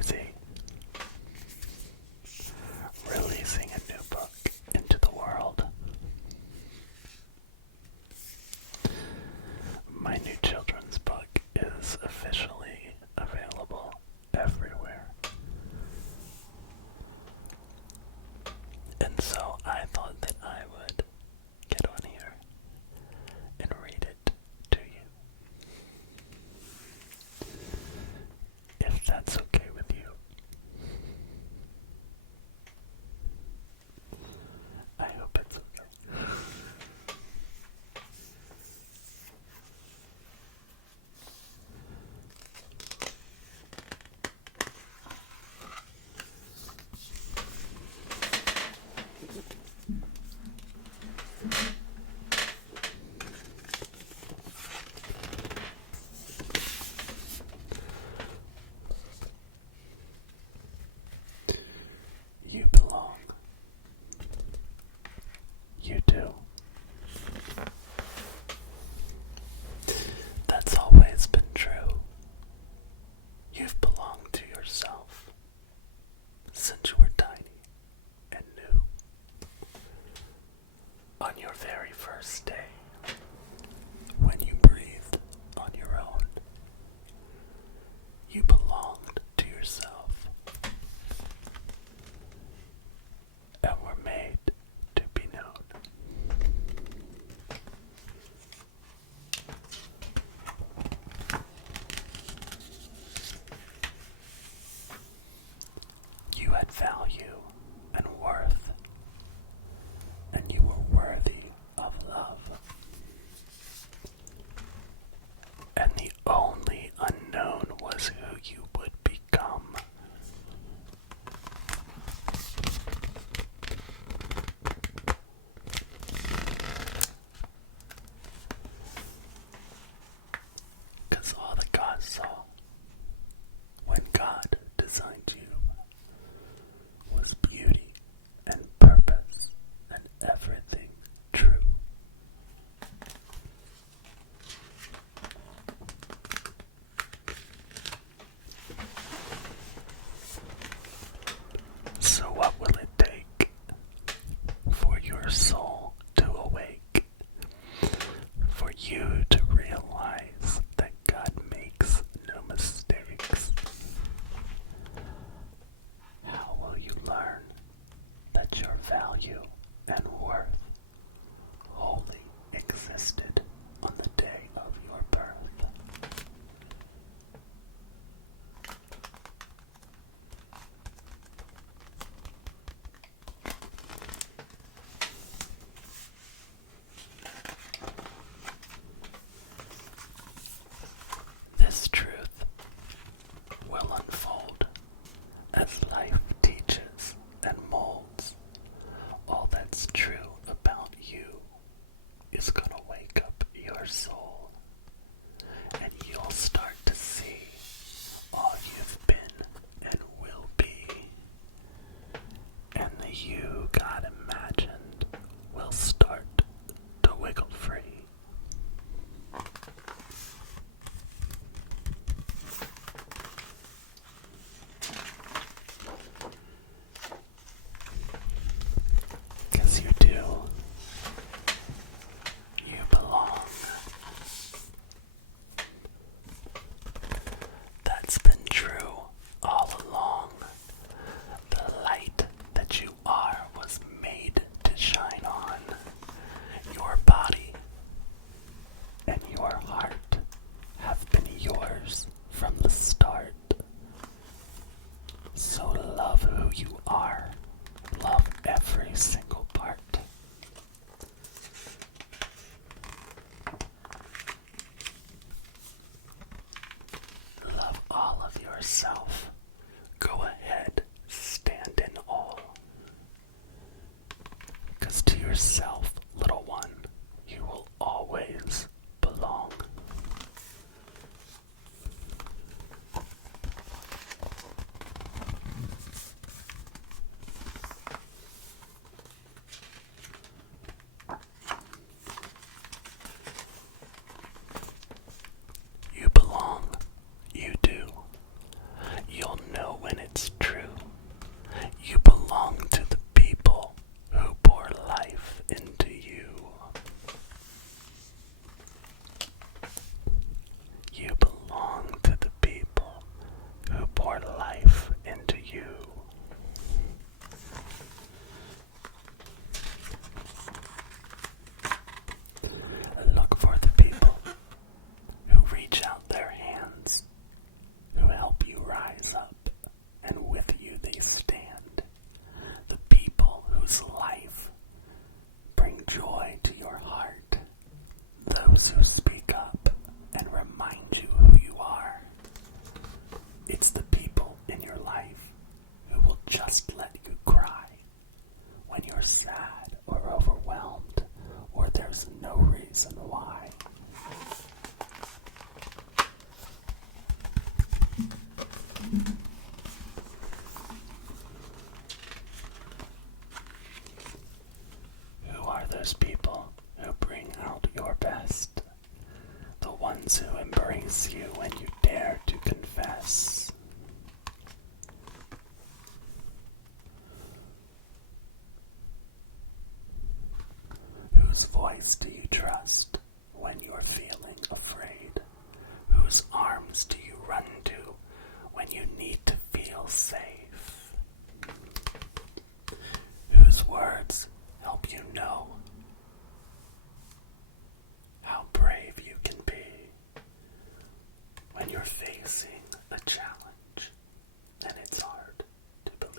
busy releasing a new book into the world. My new children's book is officially available everywhere. And so I thought that I would get on here and read it to you. If that's okay with you. I hope it's okay. You belong. You do. That's always been true. You've belonged to yourself since you were tiny and new. On your very first day, when you breathed on your own, you belonged to yourself and were made to be known. You had value and worth, and you were worthy of love. And the only unknown was who you would become. Because all that God saw when God designed you was beauty and purpose and everything true. So what will it take for your soul to awake? For you to realize that God makes no mistakes? How will you learn that your value and worth wholly existed on the day of your birth? This truth will unfold as life teaches and molds. All that's true about you is gonna wake up your soul, and you'll start to see all you've been and will be, and the you God imagined will start to wiggle free. Because you do. You belong. That's been true all along. The light that you are was made to shine on. Your body and your heart have been yours from the start. So love who you are. Love every single part. Love all of yourself. Go ahead, stand in awe. 'Cause to yourself, little one, you will always belong. You belong. You do. You'll know when It's the people in your life who will just let you cry when you're sad or overwhelmed or there's no reason why. Who are those people who bring out your best? The ones who embrace you when you dare to confess. Whose voice do you trust when you're feeling afraid? Whose arms do you run to when you need to feel safe? Whose words help you know how brave you can be when you're facing a challenge and it's hard to believe?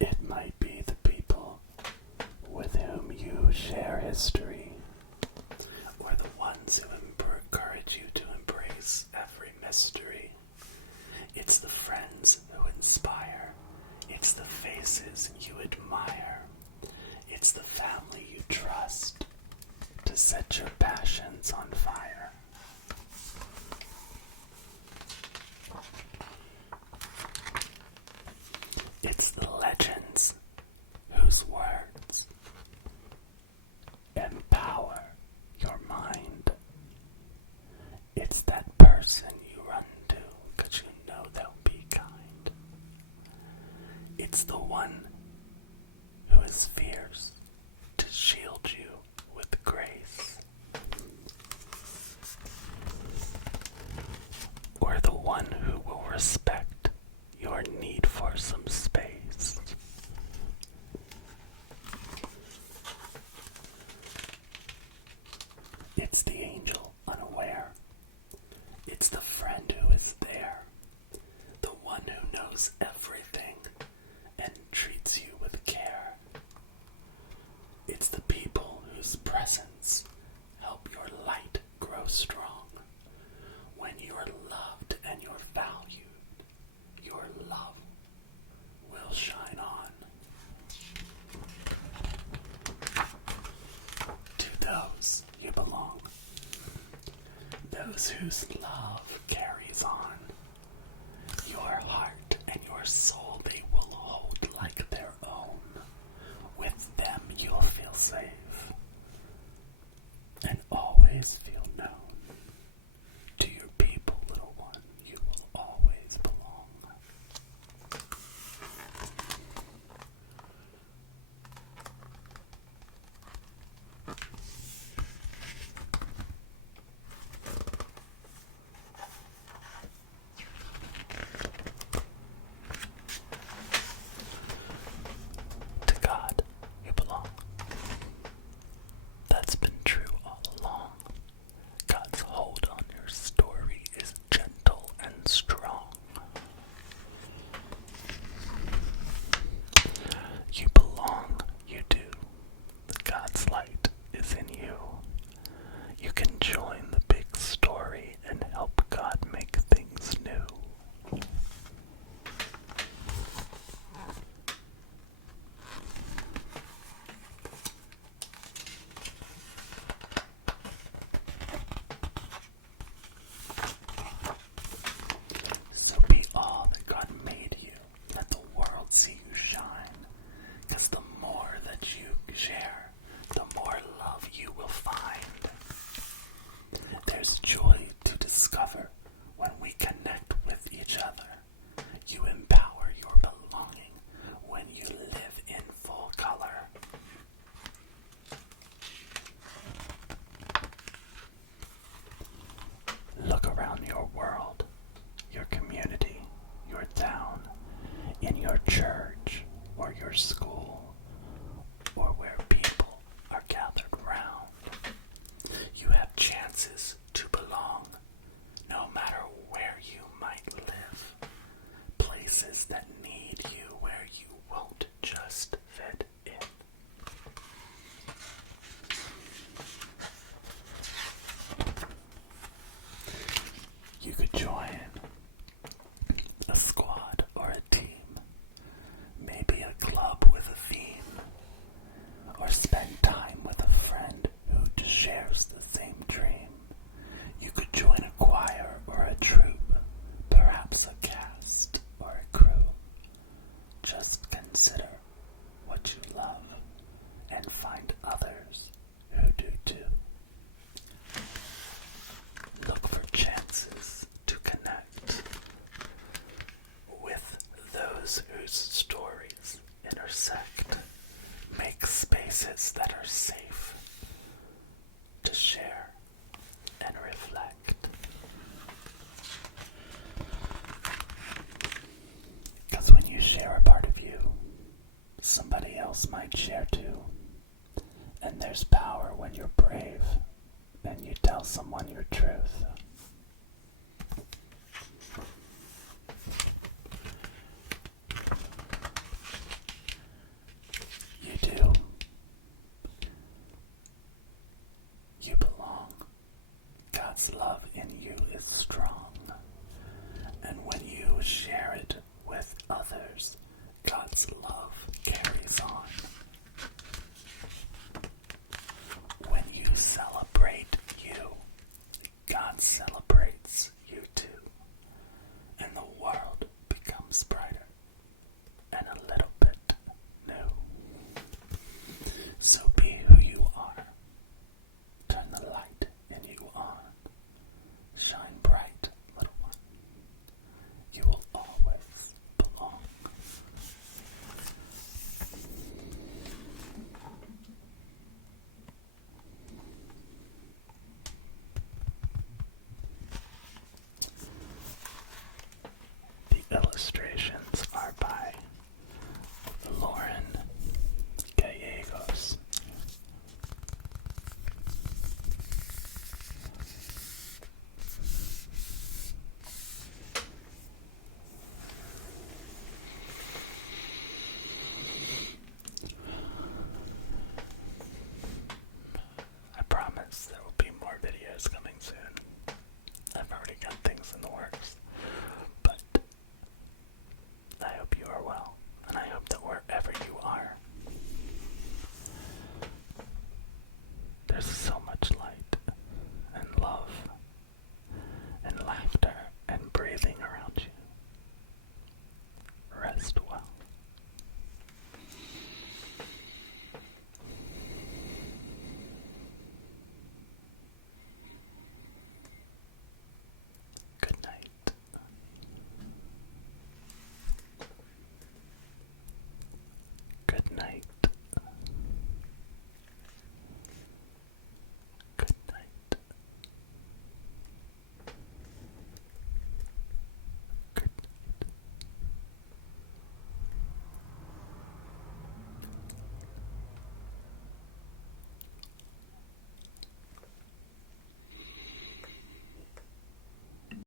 It might be the people with whom you share history, or the ones who encourage you to embrace every mystery. It's the friends who inspire. It's the faces you admire. It's the family you trust to set your passions on fire. It's the legends whose words empower your mind. It's that person you run to because you know they'll be kind. It's the one who is fierce to shield you with grace. Or the one who will respect your need for some space. It's the angel unaware. It's the friend who is there. The one who knows everything and treats you with care. It's the people whose presence help your light grow strong. When you're loved and you're valued, your love will shine on. To those you belong, those whose love carries on, your heart and your soul they will hold like their own. With them you'll feel safe and always feel known. To your people, little one, you will always belong. To God, you belong. That's been true all along. God's hold on your story is gentle and strong. You belong, you do. God's light is in you. You can join the big story and help God make things new. So be all that God made you. Let the world see you shine. 'Cause the more that you share, the more love you will find. There's joy to discover when we connect with each other. You empower your belonging when you live in full color. Look around your world, your community, your town, in your church or your school, or where people are gathered round. You have chances to belong, no matter where you might live. Place places that need you where you won't just fit in. You could join a squad or a team, maybe a club with a theme, or spend time with a friend who shares the same dream. You could join a choir or a troupe, perhaps a cast or a crew. Just consider what you love and find others who do too. Look for chances to connect with those whose stories intersect. Make spaces that are safe to share and reflect. Because when you share a part of you, somebody else might share too. And there's power when you're brave and you tell someone your truth.